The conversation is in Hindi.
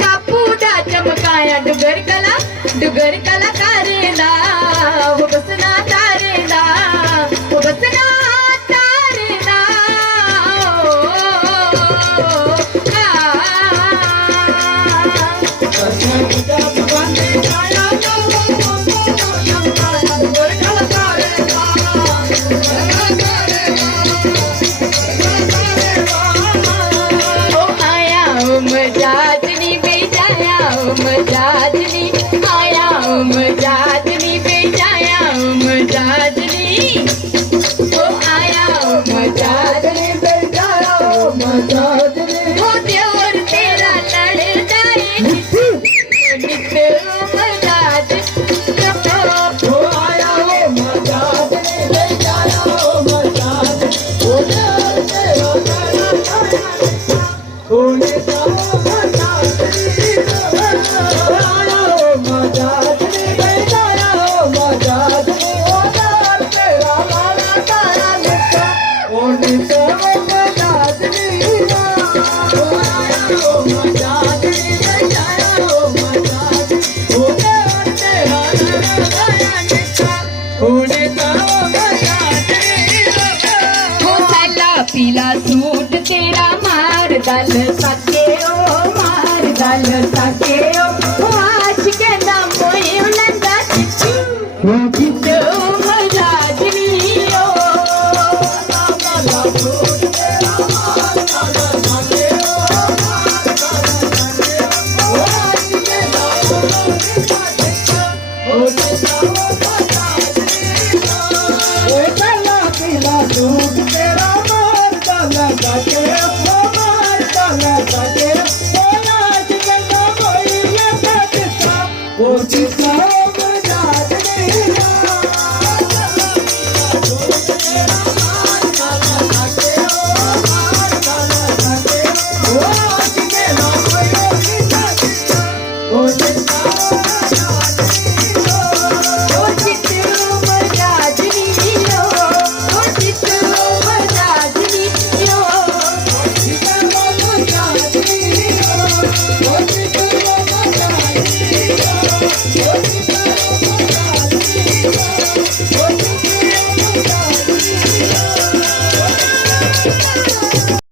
कापू दा चमकाया डुगर कला करेला वो बसना तारेला वो बसना तारेला मजाजनी बेजाया मजाजनी आया मजाजनी बेजाया मजाजनी ओ आया मजाजनी बेजाया मजाजनी हो देवर तेरा लड़ जाए नित मजाज ओ आया मजाजनी बेजाया मजाजनी ओ देवर तेरा लड़ पीला सूट तेरा मार गल सके ओ मार गल